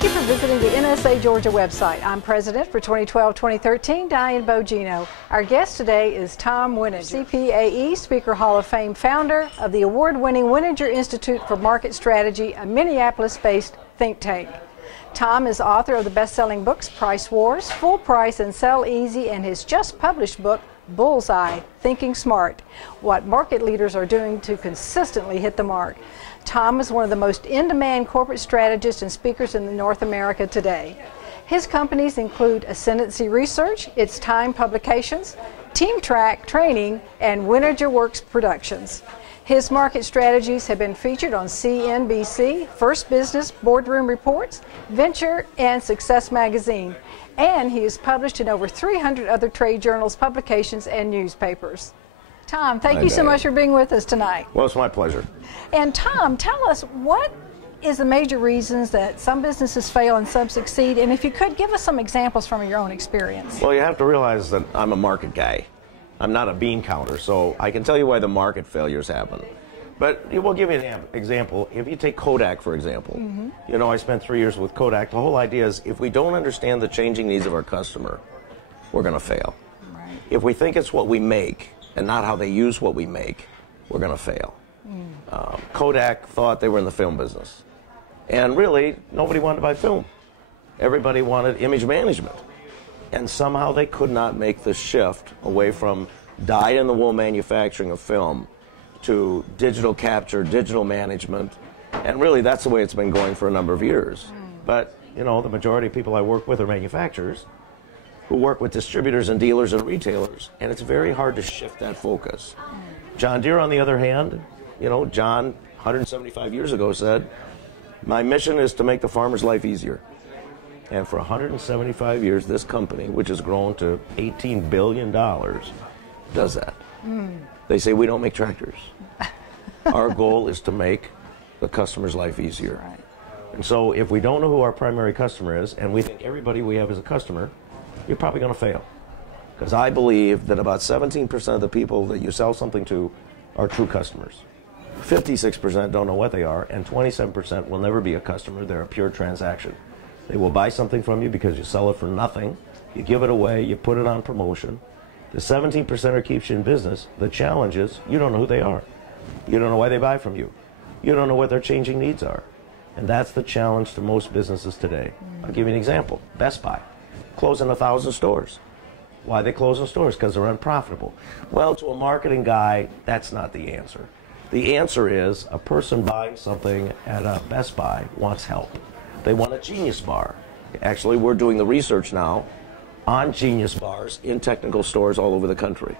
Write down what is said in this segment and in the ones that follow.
Thank you for visiting the NSA Georgia website. I'm President for 2012-2013, Diane Bogino. Our guest today is Thom Winninger, CPAE Speaker Hall of Fame founder of the award-winning Winninger Institute for Market Strategy, a Minneapolis-based think tank. Thom is author of the best-selling books Price Wars, Full Price and Sell Easy, and his just-published book, Bullseye, Thinking Smart, what market leaders are doing to consistently hit the mark. Thom is one of the most in-demand corporate strategists and speakers in North America today. His companies include Ascendancy Research, It's Time Publications, Team Track Training, and Winninger Works Productions. His market strategies have been featured on CNBC, First Business, Boardroom Reports, Venture, and Success Magazine. And he is published in over 300 other trade journals, publications, and newspapers. Thom, thank you so much for being with us tonight. Well, it's my pleasure. And Thom, tell us, what is the major reasons that some businesses fail and some succeed? And if you could, give us some examples from your own experience. Well, you have to realize that I'm a market guy. I'm not a bean counter, so I can tell you why the market failures happen. But we'll give you an example. If you take Kodak, for example, you know, I spent 3 years with Kodak. The whole idea is if we don't understand the changing needs of our customer, we're going to fail. Right. If we think it's what we make and not how they use what we make, we're going to fail. Kodak thought they were in the film business. And really, nobody wanted to buy film. Everybody wanted image management. And somehow they could not make the shift away from dyed-in-the-wool manufacturing of film to digital capture, digital management, and really that's the way it's been going for a number of years. But, you know, the majority of people I work with are manufacturers who work with distributors and dealers and retailers, and it's very hard to shift that focus. John Deere, on the other hand, you know, John, 175 years ago said, my mission is to make the farmer's life easier. And for 175 years, this company, which has grown to $18 billion, does that. They say we don't make tractors. Our goal is to make the customer's life easier. Right. And so if we don't know who our primary customer is, and we think everybody we have is a customer, you're probably going to fail. Because I believe that about 17% of the people that you sell something to are true customers. 56% don't know what they are, and 27% will never be a customer. They're a pure transaction. They will buy something from you because you sell it for nothing. You give it away, you put it on promotion. The 17% keeps you in business. The challenge is you don't know who they are. You don't know why they buy from you. You don't know what their changing needs are. And that's the challenge to most businesses today. I'll give you an example. Best Buy, closing 1,000 stores. Why are they closing stores? Because they're unprofitable. Well, to a marketing guy, that's not the answer. The answer is a person buying something at a Best Buy wants help. They want a Genius Bar. Actually, we're doing the research now on Genius Bars in technical stores all over the country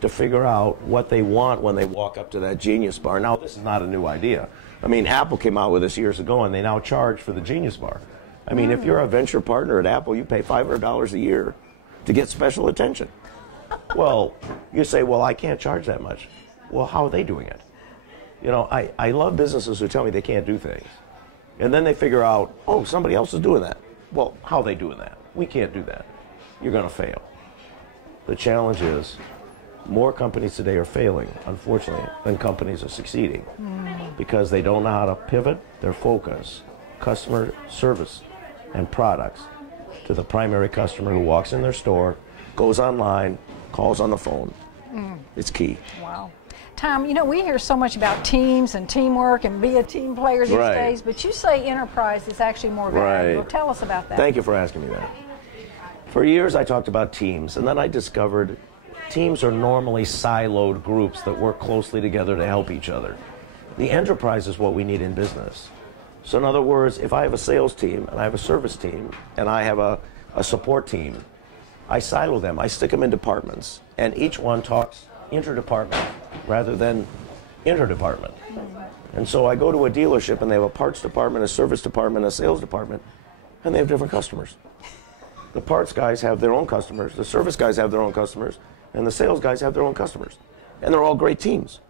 to figure out what they want when they walk up to that Genius Bar. Now, this is not a new idea. I mean, Apple came out with this years ago, and they now charge for the Genius Bar. I mean, if you're a venture partner at Apple, you pay $500 a year to get special attention. Well, you say, well, I can't charge that much. Well, how are they doing it? You know, I love businesses who tell me they can't do things. And then they figure out, oh, somebody else is doing that. Well, how are they doing that? We can't do that. You're going to fail. The challenge is more companies today are failing, unfortunately, than companies are succeeding because they don't know how to pivot their focus, customer service and products, to the primary customer who walks in their store, goes online, calls on the phone. It's key. Wow. Thom, you know, we hear so much about teams and teamwork and be a team player these days, but you say enterprise is actually more valuable. Tell us about that. Thank you for asking me that. For years, I talked about teams, and then I discovered teams are normally siloed groups that work closely together to help each other. The enterprise is what we need in business. So in other words, if I have a sales team, and I have a service team, and I have a support team, I silo them. I stick them in departments, and each one talks interdepartment rather than interdepartment. And so I go to a dealership, and they have a parts department, a service department, a sales department, and they have different customers. The parts guys have their own customers, the service guys have their own customers, and the sales guys have their own customers. And they're all great teams.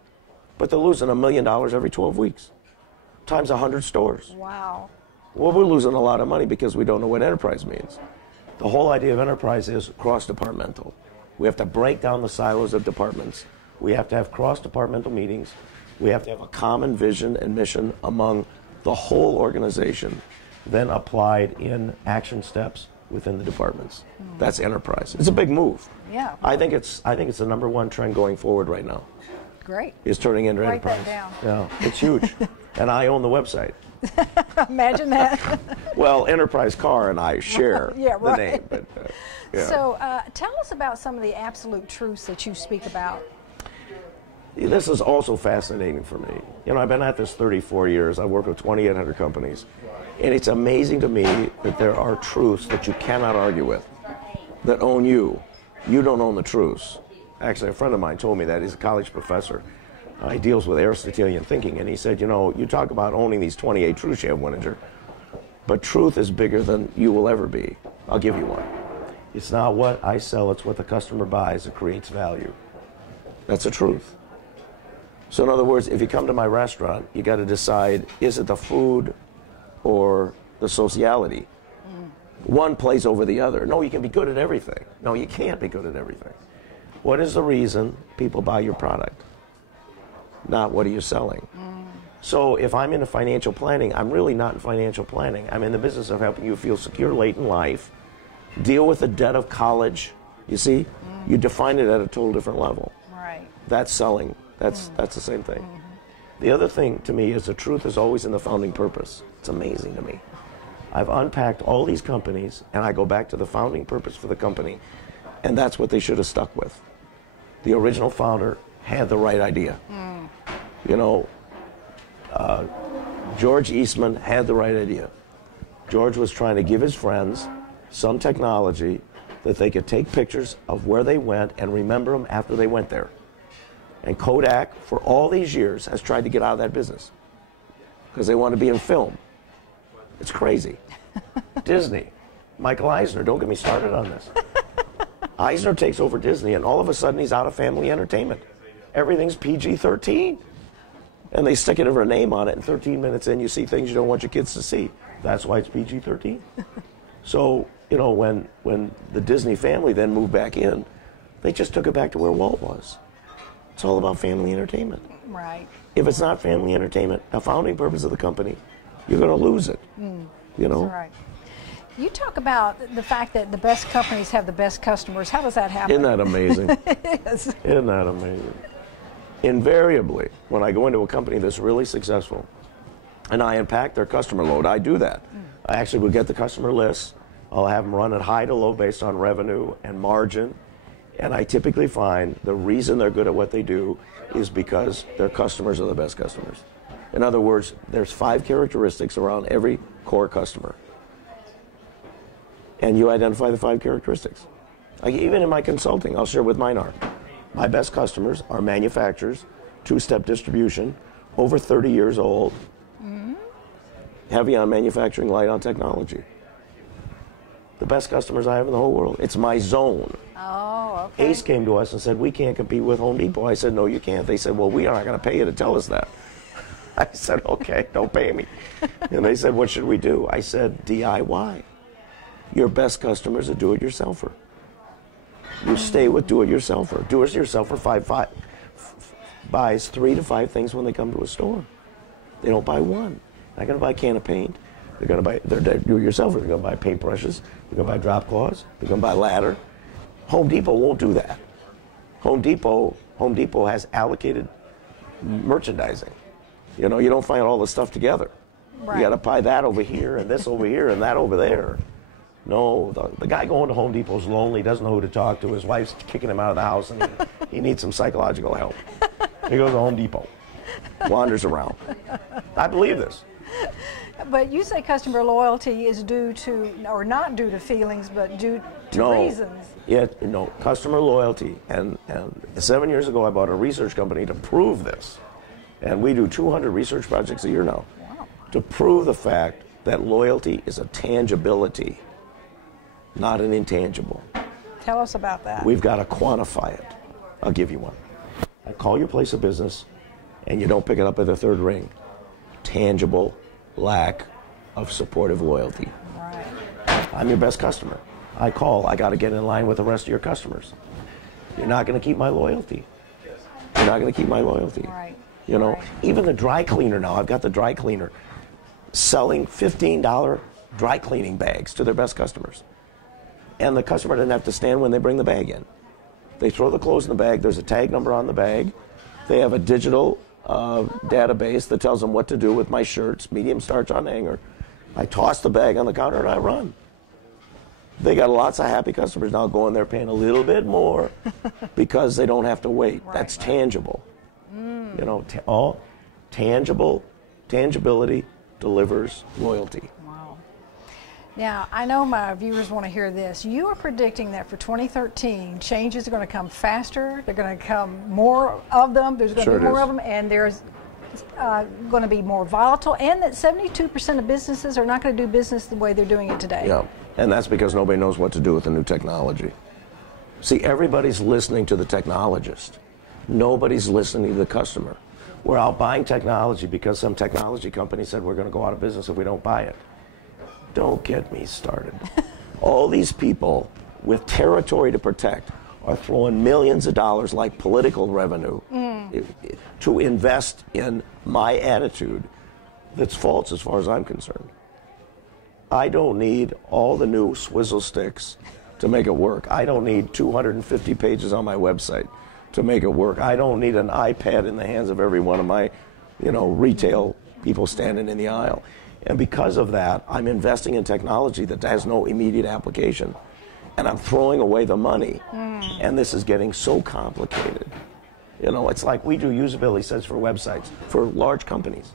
But they're losing $1 million every 12 weeks, times 100 stores. Wow. Well, we're losing a lot of money because we don't know what enterprise means. The whole idea of enterprise is cross-departmental. We have to break down the silos of departments. We have to have cross-departmental meetings. We have to have a common vision and mission among the whole organization. then applied in action steps within the departments. That's enterprise. It's a big move. Yeah. I think it's the #1 trend going forward right now. Great. Is turning into Write enterprise. that down. Yeah, it's huge. And I own the website. Imagine that. Well, Enterprise Car and I share Yeah, the right. name. But, yeah. So tell us about some of the absolute truths that you speak about. This is also fascinating for me. You know, I've been at this 34 years. I work with 2,800 companies. And it's amazing to me that there are truths that you cannot argue with, that own you. You don't own the truths. Actually, a friend of mine told me that. He's a college professor. He deals with Aristotelian thinking. And he said, you know, you talk about owning these 28 truths you have, Winninger, but truth is bigger than you will ever be. I'll give you one. It's not what I sell, it's what the customer buys that creates value. That's the truth. So in other words, if you come to my restaurant, you got to decide, is it the food or the sociality? One plays over the other. No, you can be good at everything. No, you can't be good at everything. What is the reason people buy your product? Not what are you selling? So if I'm into financial planning, I'm really not in financial planning. I'm in the business of helping you feel secure late in life, deal with the debt of college. You see? You define it at a total different level. Right. That's selling. That's the same thing. The other thing to me is the truth is always in the founding purpose. It's amazing to me. I've unpacked all these companies, and I go back to the founding purpose for the company, and that's what they should have stuck with. The original founder had the right idea. You know, George Eastman had the right idea. George was trying to give his friends some technology that they could take pictures of where they went and remember them after they went there. And Kodak, for all these years, has tried to get out of that business because they want to be in film. It's crazy. Disney, Michael Eisner, don't get me started on this. Eisner takes over Disney, and all of a sudden he's out of family entertainment. Everything's PG-13. And they stick a name on it, and 13 minutes in, you see things you don't want your kids to see. That's why it's PG-13. So, you know, when the Disney family then moved back in, they just took it back to where Walt was. It's all about family entertainment. Right. If it's not family entertainment, a founding purpose of the company, you're going to lose it. You know? That's right. You talk about the fact that the best companies have the best customers. How does that happen? Isn't that amazing? It is. Isn't that amazing? Invariably, when I go into a company that's really successful and I unpack their customer load, I do that. I actually will get the customer list. I'll have them run it high to low based on revenue and margin. And I typically find the reason they're good at what they do is because their customers are the best customers. In other words, there's 5 characteristics around every core customer. And you identify the 5 characteristics. Like even in my consulting, I'll share what mine are. My best customers are manufacturers, 2-step distribution, over 30 years old, heavy on manufacturing, light on technology. The best customers I have in the whole world. It's my zone. Oh, okay. Ace came to us and said, we can't compete with Home Depot. I said, no, you can't. They said, well, we are not going to pay you to tell us that. I said, okay, don't pay me. And they said, what should we do? I said, DIY. Your best customer is a do-it-yourselfer. You stay with do-it-yourselfer. Do-it-yourselfer buys 3 to 5 things when they come to a store. They don't buy one. They're not going to buy a can of paint. They're going to buy, they're do-it-yourselfer. They're going to buy paintbrushes. They're going to buy drop cloths. They're going to buy ladder. Home Depot won't do that. Home Depot has allocated merchandising. You know, you don't find all the stuff together. Right. You got to buy that over here and this over here and that over there. No, the guy going to Home Depot is lonely, doesn't know who to talk to. His wife's kicking him out of the house, and he needs some psychological help. He goes to Home Depot, wanders around. I believe this. But you say customer loyalty is due to, or not due to feelings, but due to reasons. Yeah, no, customer loyalty. And 7 years ago, I bought a research company to prove this. And we do 200 research projects a year now. Wow. To prove the fact that loyalty is a tangibility, not an intangible. Tell us about that. We've got to quantify it. I'll give you one. I call your place of business, and you don't pick it up at the third ring. Tangible lack of supportive loyalty. Right. I'm your best customer. I call. I got to get in line with the rest of your customers. You're not going to keep my loyalty. You're not going to keep my loyalty. Right. You know, even the dry cleaner now. I've got the dry cleaner selling $15 dry cleaning bags to their best customers. And the customer doesn't have to stand when they bring the bag in. They throw the clothes in the bag. There's a tag number on the bag. They have a digital database that tells them what to do with my shirts, medium starch on hanger. I toss the bag on the counter and I run. They got lots of happy customers now going there paying a little bit more because they don't have to wait. Right. That's tangible. You know, all tangibility delivers loyalty. Wow. Now, I know my viewers want to hear this. You are predicting that for 2013, changes are going to come faster. They're going to come more of them. There's going to be more of them, and there's going to be more volatile, and that 72% of businesses are not going to do business the way they're doing it today. Yeah, and that's because nobody knows what to do with the new technology. See, everybody's listening to the technologist. Nobody's listening to the customer. We're out buying technology because some technology company said we're going to go out of business if we don't buy it. Don't get me started. All these people with territory to protect are throwing millions of dollars like political revenue to invest in my attitude that's false as far as I'm concerned. I don't need all the new swizzle sticks to make it work. I don't need 250 pages on my website to make it work. I don't need an iPad in the hands of every one of my, retail people standing in the aisle. And because of that, I'm investing in technology that has no immediate application. And I'm throwing away the money. And this is getting so complicated. It's like we do usability studies for websites, for large companies.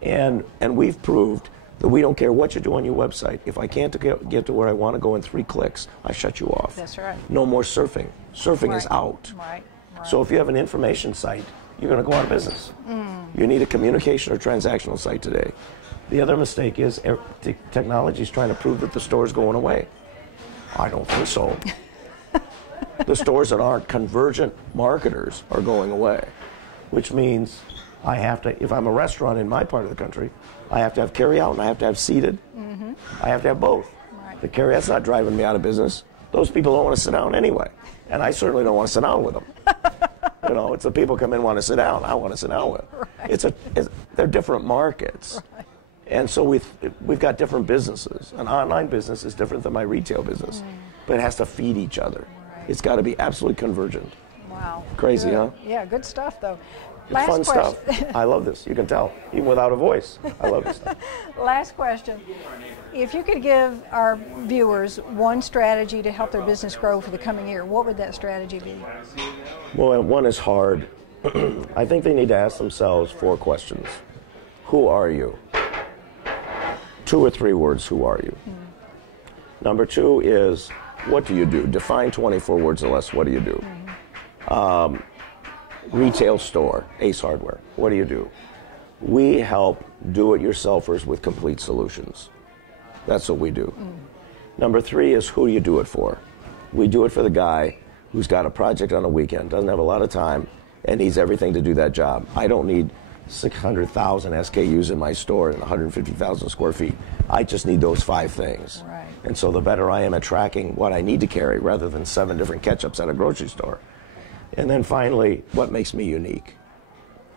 And we've proved that we don't care what you do on your website. If I can't get to where I want to go in 3 clicks, I shut you off. That's right. No more surfing. Surfing is out. Right. So if you have an information site, you're going to go out of business. You need a communication or transactional site today. The other mistake is technology is trying to prove that the store is going away. I don't think so. The stores that aren't convergent marketers are going away, which means I have to, if I'm a restaurant in my part of the country, I have to have carry-out and I have to have seated. I have to have both. Right. The carry-out's not driving me out of business. Those people don't want to sit down anyway, and I certainly don't want to sit down with them. It's the people come in and want to sit down. I want to sit down with. Right. They're different markets. Right. And so we've got different businesses. An online business is different than my retail business, but it has to feed each other. Right. It's got to be absolutely convergent. Wow. Crazy, good. Huh? Yeah, good stuff, though. It's fun stuff. I love this. You can tell, even without a voice. I love this stuff. Last question. If you could give our viewers one strategy to help their business grow for the coming year, what would that strategy be? Well, one is hard. I think they need to ask themselves 4 questions. Who are you? 2 or 3 words, who are you? Number 2 is, what do you do? Define 24 words or less. What do you do? Retail store, Ace Hardware. What do you do? We help do-it-yourselfers with complete solutions. That's what we do. Number 3 is, who do you do it for? We do it for the guy who's got a project on a weekend, doesn't have a lot of time, and needs everything to do that job. I don't need 600,000 SKUs in my store and 150,000 square feet. I just need those 5 things. Right. And so the better I am at tracking what I need to carry rather than 7 different ketchups at a grocery store. And then finally, what makes me unique?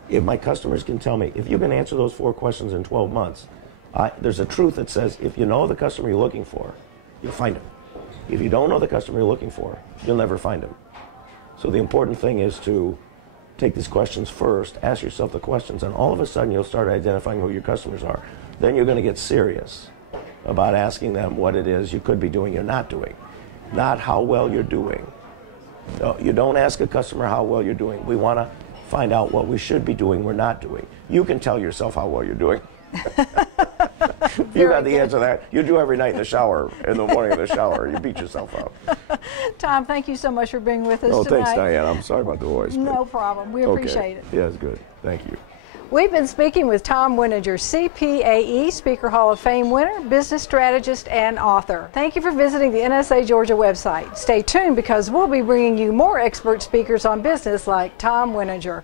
If my customers can tell me, if you can answer those 4 questions in 12 months, there's a truth that says if you know the customer you're looking for, you'll find him. If you don't know the customer you're looking for, you'll never find him. So the important thing is to take these questions first, ask yourself the questions, and all of a sudden you'll start identifying who your customers are. Then you're going to get serious about asking them what it is you could be doing you're not doing, not how well you're doing. No, you don't ask a customer how well you're doing. We want to find out what we should be doing we're not doing. You can tell yourself how well you're doing. You got the answer to that. You do every night in the shower, in the morning in the shower. You beat yourself up. Thom, thank you so much for being with us tonight. Thanks, Diane. I'm sorry about the voice. No problem. We appreciate it. Yeah, it's good. Thank you. We've been speaking with Thom Winninger, CPAE Speaker Hall of Fame winner, business strategist, and author. Thank you for visiting the NSA Georgia website. Stay tuned because we'll be bringing you more expert speakers on business like Thom Winninger.